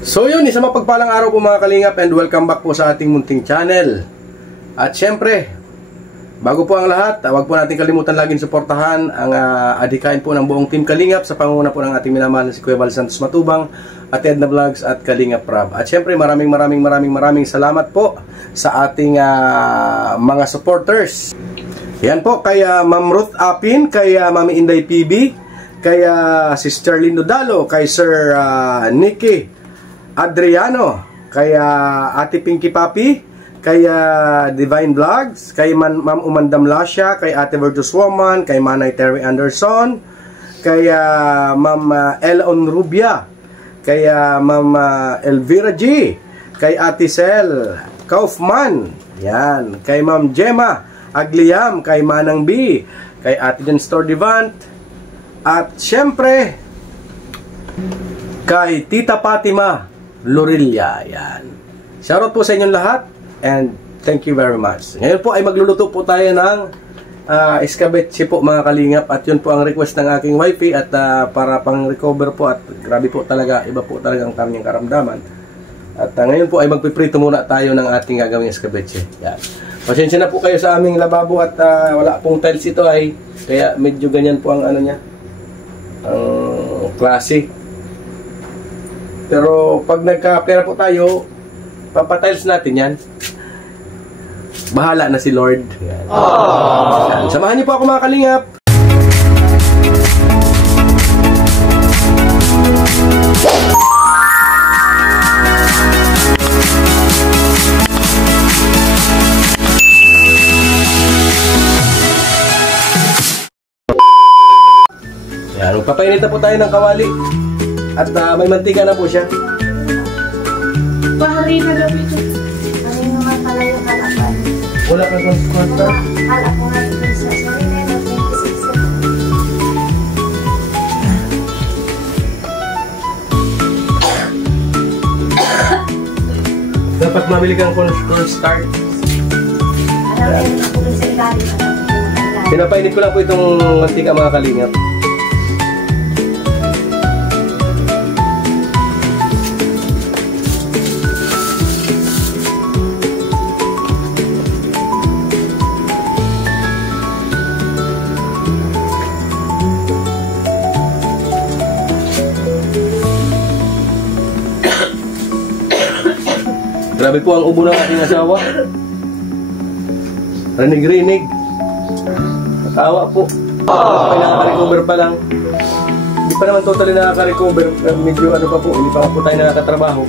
So yun, isang mapagpalang araw po mga kalingap and welcome back po sa ating munting channel. At syempre, bago po ang lahat, huwag po natin kalimutan laging suportahan ang adhikain po ng buong Team Kalingap sa pangunguna po ng ating minamahal na si Kuya Val Santos Matubang at Edna Vlogs at Kalingap Rab. At syempre, maraming salamat po sa ating mga supporters. Yan po, kay Ma'am Ruth Apin, kay Mami Inday PB, kay Sister Lindo Dalo, kay Sir Nicky Adriano, kay Ate Pinky Papi, kay Divine Vlogs, kay Ma'am Umandam Lasha, kay Ate Virtus Woman, kay Manay Terry Anderson, kay Ma'am Elon Rubia, kay Ma'am Elvira G, kay Ate Sel Kaufman, yan, kay Ma'am Gemma Agliam, kay Manang B, kay Ate Jen Store Divant, at syempre kay Tita Fatima Lorilla, yan. Shoutout po sa inyong lahat and thank you very much. Ngayon po ay magluluto po tayo ng escabeche po mga kalingap, at yun po ang request ng aking wifey at para pang recover po, at grabe po talaga, iba po talaga ang kanyang karamdaman. At ngayon po ay magpiprito muna tayo ng ating gagawing escabeche. Yan. Pasensya na po kayo sa aming lababo at wala pong tiles ito ay kaya medyo ganyan po ang ano niya, ang klase. Pero pag nagka-pera po tayo, papatiles natin yan. Bahala na si Lord. Yan. Yan. Samahan niyo po ako mga kalingap. Yan, magpapainit na po tayo ng kawali. At may mantika na po siya. Bahari na daw ito. Kami naman pala yung kalaban. Wala kang konsta? Kala ko nga ito sa sorry na 26. Dapat mabili kang cornstarch. Alam mo yung nakulong sa ilalim. Pinapainit ko lang po itong mantika mga kalingap. Grabe po ang ubo ng aking asawa. Rinig-rinig. Natawa po. May nakaka-recover pa lang. Hindi pa naman totally nakaka-recover. Medyo ano pa po, hindi pa po tayo nakakatrabaho.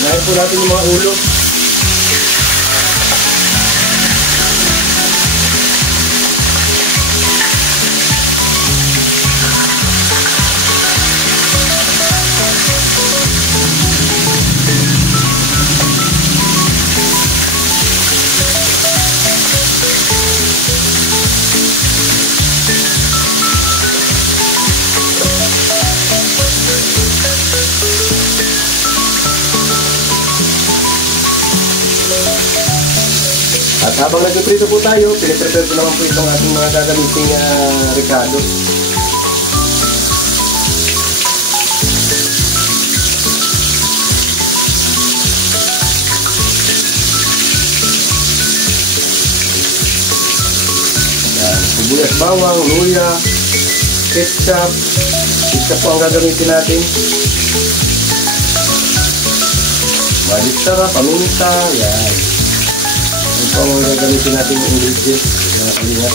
Ngayon po natin yung mga ulo. At habang nagpiprito po tayo, piniprepare ko naman po itong ating mga gagamiting ricado. Yan, sibuyas, bawang, luya, ketchup. Ketchup po ang gagamitin natin. Malitara, paminta, yan. Ito ang gagamitin natin yung ingredients mga kalingap.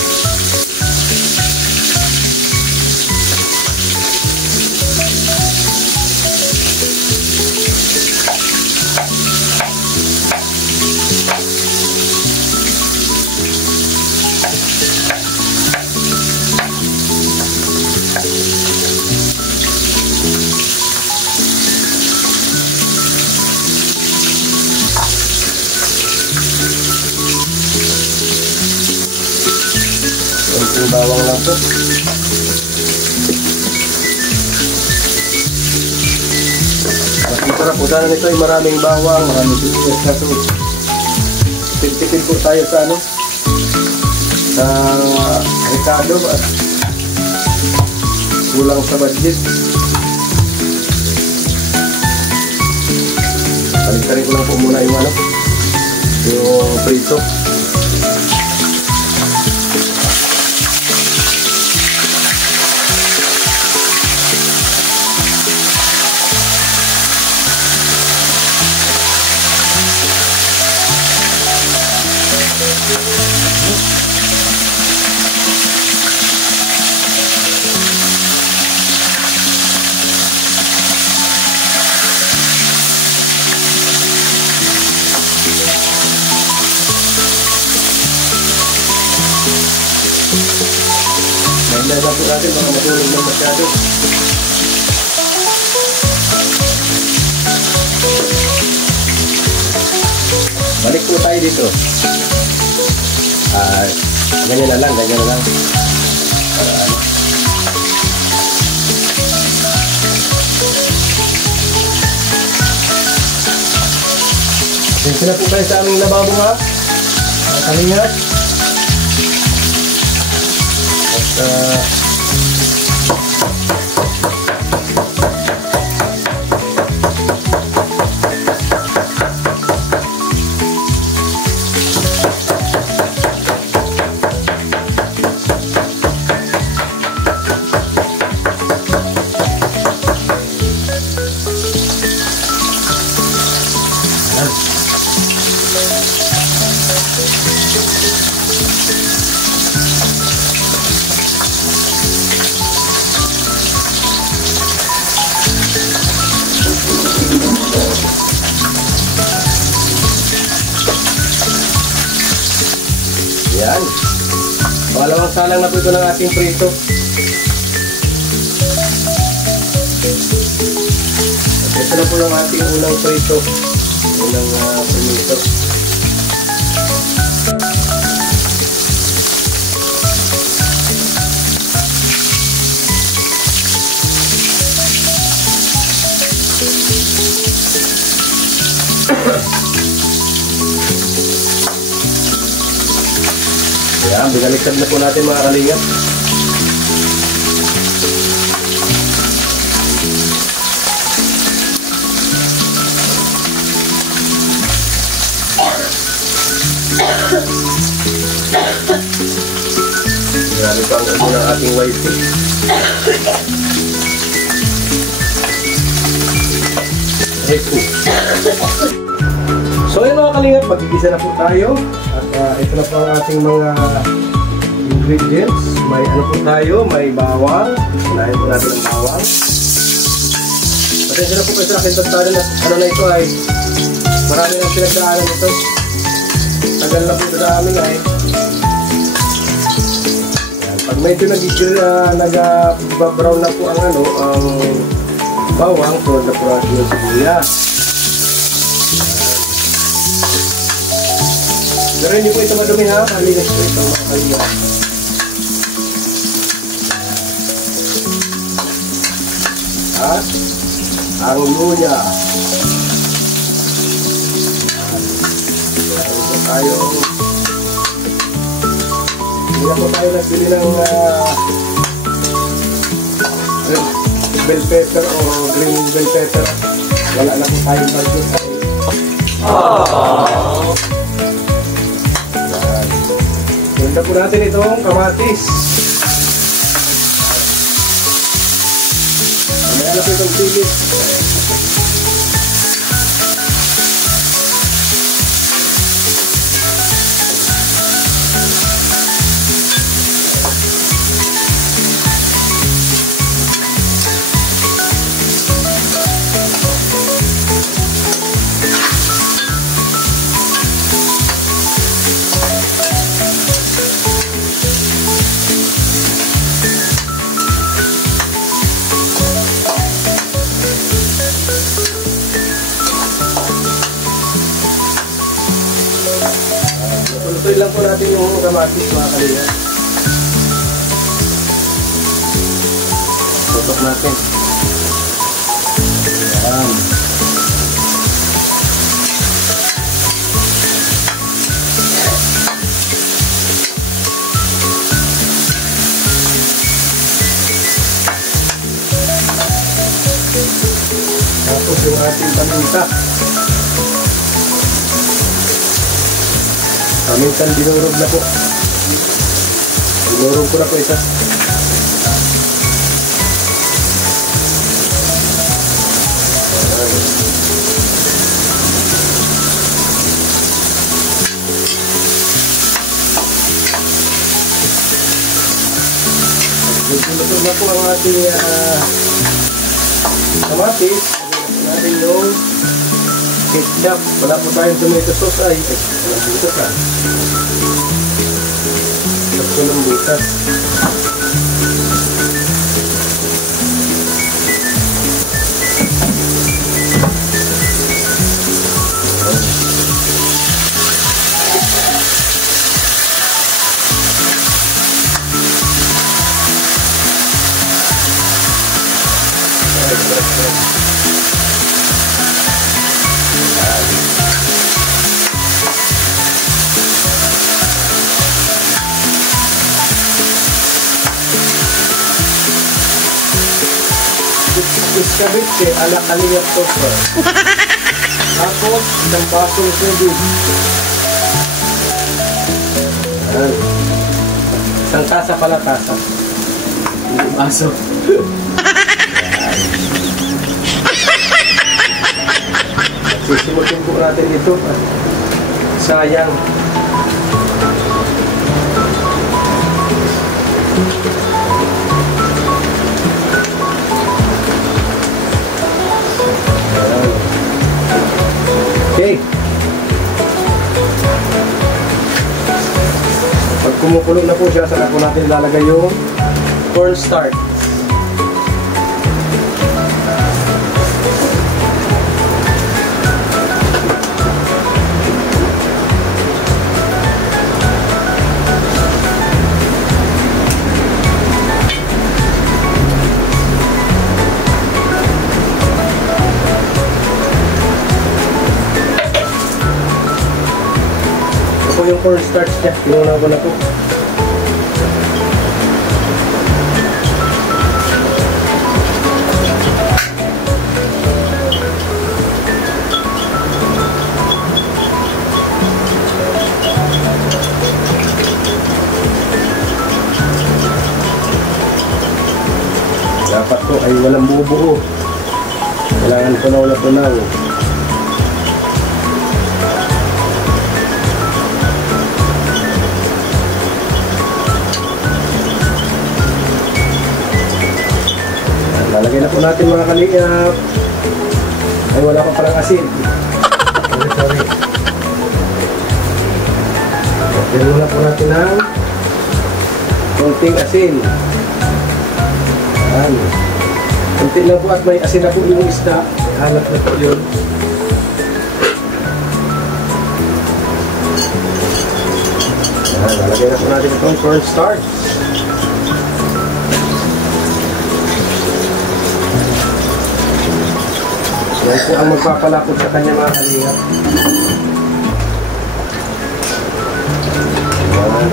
Kunting bawang lang po. Mas masarap po sana nito ay maraming bawang, maraming sibuyas, kaso tipid po tayo sa ano, sa rekado at kulang sa budget. Balik-balik ko lang po muna yung ano, yung prito. Mahinda na po natin, baka matulog na masyado. Balik po tayo dito. Ganyan na lang, ganyan na lang. Para ano. Sensya na po tayo sa aming lababo ha. Kalingat. Yan. Pangalawang salang na po ito ng ating prito. At ito na po yung ating unang prito. Unang prito. Ayan, binaliktad na po natin mga kalingap. Marami pa ang ulo ng ating wifi. So yun mga kalingap, magigisa na po tayo. At ito na po ang ating mga ingredients. May ano po tayo, may bawang. Unahin po natin ang bawang. Pasensya na po kayo sa akin tantado na ano na ito ay marami nang pinagdaanan ito. Tagal na po ito sa amin ay. Pag medyo nag-brown na po ang ano, ang bawang, so na po natin yung sibuyas. Pero hindi po ito madumi ha, malinis po ito mga kalingap. At ang luya. Hindi na po tayo nagbili ng bell pepper o green bell pepper. Wala na po tayong budget. Ganda po natin itong kamatis. Mamaya na po itong silis. Tuloy lang po natin yung kamatis mga kalingap. tutok natin. Ayan. Tapos yung ating paminta. Pamintan dinurog na po. Dinurog ko na po isa. Luto na po ang ating kamatis. Natin yung ketchup. Wala po tayong tomato sauce ay. Walang butas ha. Tapos ko ng butas. Iskabitse ala kalingap to. Tapos isang basong tubig. Isang tasa pala, tasa. Hindi baso. Sisimutin po natin ito. Sayang. Okay. Pag kumukulo na po siya, saka po natin lalagay yung cornstarch. Yung cornstarch niya, pinunan ko na po. Dapat po ay walang bubuo. Kailangan tunaw na tunaw. Lalagay na po natin mga kalingap. Ay wala pa palang asin. Sorry. Lagyan muna po natin ng konting asin. Ayan. Konti lang po at may asin na po yung isda. Hanap na po yun. Ayan. Lalagay na po natin itong cornstarch. Yan po ang magpapalapot sa kanya mga kalingap. Yan.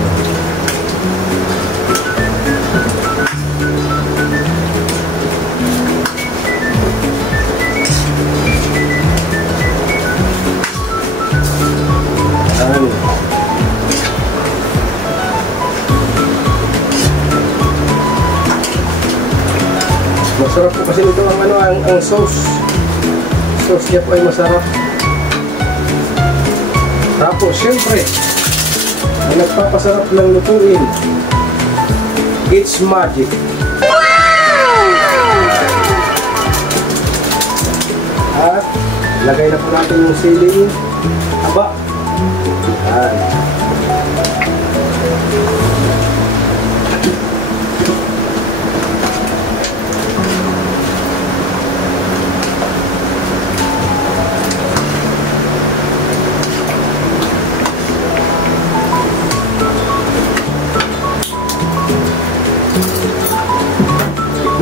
Yan. Masarap po kasi ito ang sauce. Sauce niya po ay masarap. Tapos, syempre, ang nagpapasarap ng lutuin, it's magic. At, lagay na po natin yung siling haba. Ayan.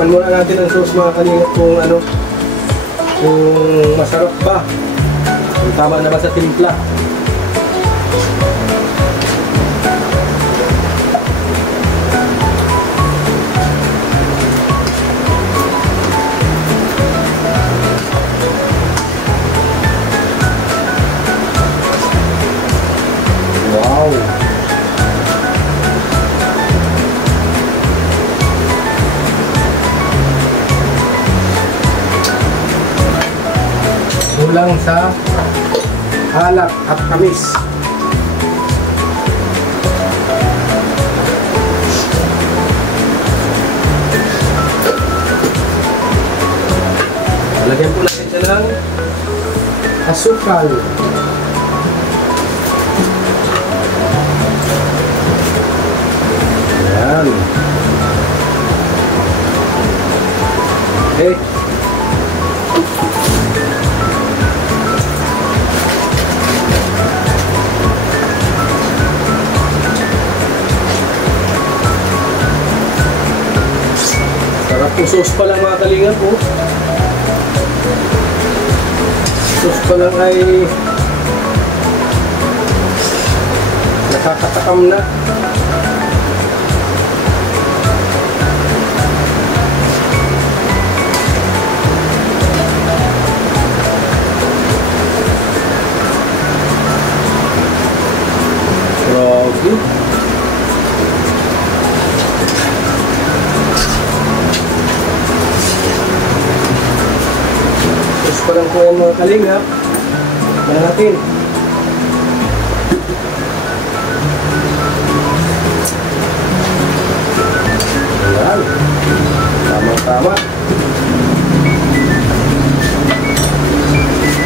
Tikman muna natin ang sauce mga kalingap kung ano, kung masarap ba, kung tama na ba sa timpla. Wow! Kulang sa halak at tamis. Lagyan po natin siya ng asukal. Ayan. Okay. Sarap po, sauce pa lang mga kalingap po. Sauce pa lang ay nakakatakam na. Grabe. Sauce pa lang po yan mga kalingap. Tignan natin. Ayan. Tama-tama.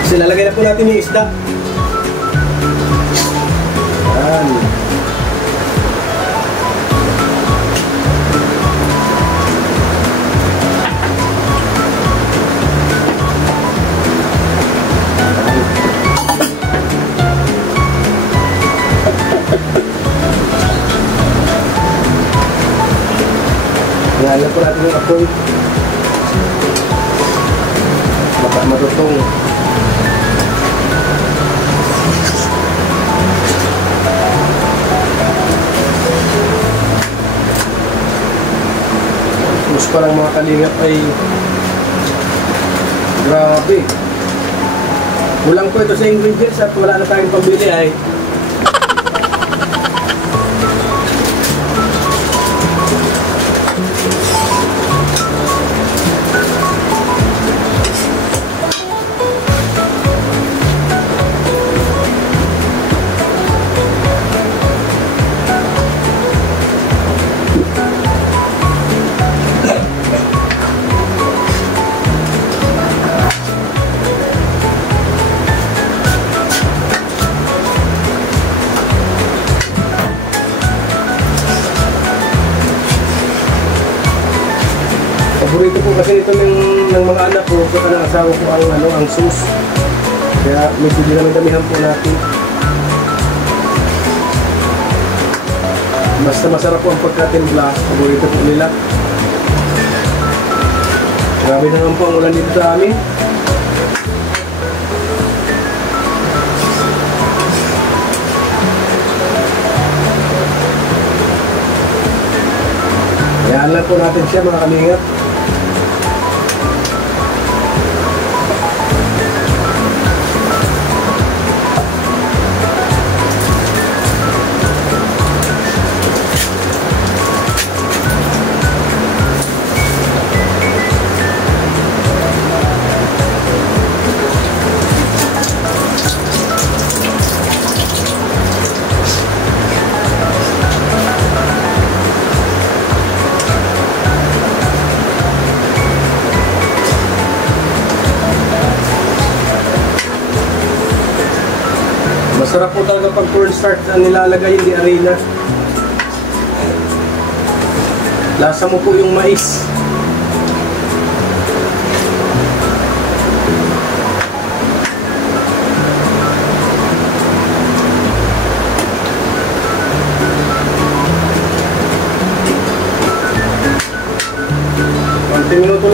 Kasi lalagay na po natin yung isda. Ayan. Ayan po natin yung apoy. Baka matutong. Tapos parang mga kalingap ay grabe. Kulang po ito sa ingredients at wala na tayong pambili ay paborito po kasi ito ng mga anak ko, so ng asawa ko ang sauce. Kaya medyo dinami-damihan po natin. Basta masarap po ang pagkatimpla, paborito po nila. Grabe naman po ang ulan dito sa amin. Hayaan lang po natin siya mga kalingap. Masarap po talaga pag cornstarch na nilalagay, hindi harina. Lasa mo po yung mais.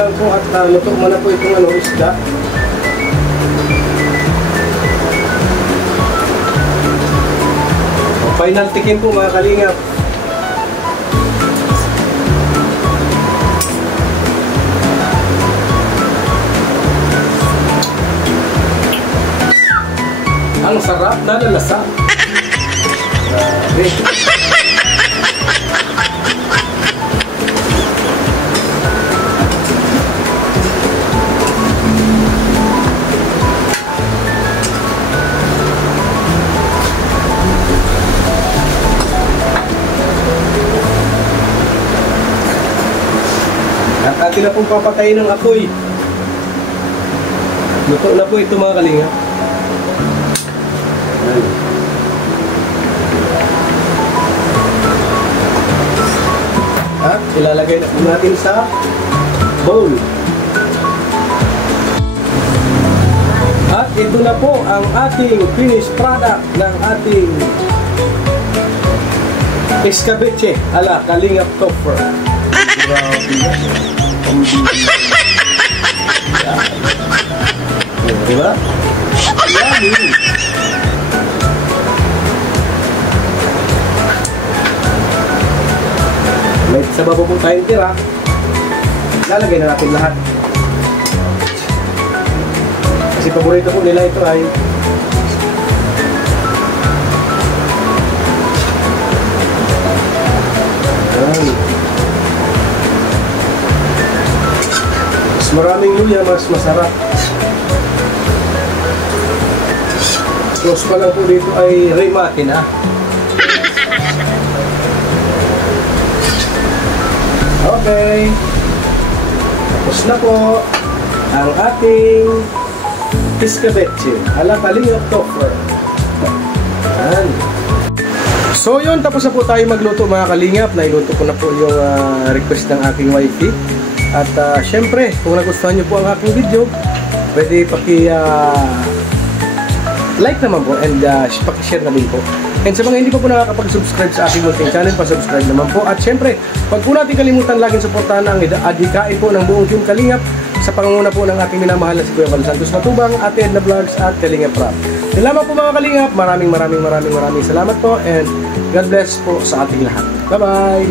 lang po at luto mo na po itong isda. Final tikim po mga kalingap. Ang sarap na lalasa. Grabe. At atin na pong papatayin ng apoy. Luto na po ito mga kalingap. At ilalagay na po natin sa bowl. At ito na po ang ating finished product ng ating escabeche ala Kalingap Topper. Grabe yan. Diba? Yummy! May sa baba po tayong tira. Lalagay na natin lahat. Kasi paborito po nila ito ay mas maraming luya, mas masarap. Close pa lang po dito ay remate na. Okay. Tapos na po ang ating escabeche ala Kalingap Topper. Ayan. So yun, tapos na po tayo magluto mga kalingap. Nailuto ko na po yung request ng aking wifey. At syempre, kung nagustuhan nyo po ang aking video, pwede like naman po and paki-share na din po. And sa mga hindi pa po nakakapag-subscribe sa aking munting channel, pa-subscribe naman po. At syempre, wag po natin kalimutan laging suportahan ang adhikain po ng buong Team Kalingap sa pangunguna po ng aking minamahal na si Kuya Val Santos Matubang, Ate Edna Vlogs at Kalingap Rap. Salamat po mga Kalingap. Maraming salamat po and God bless po sa ating lahat. Bye-bye!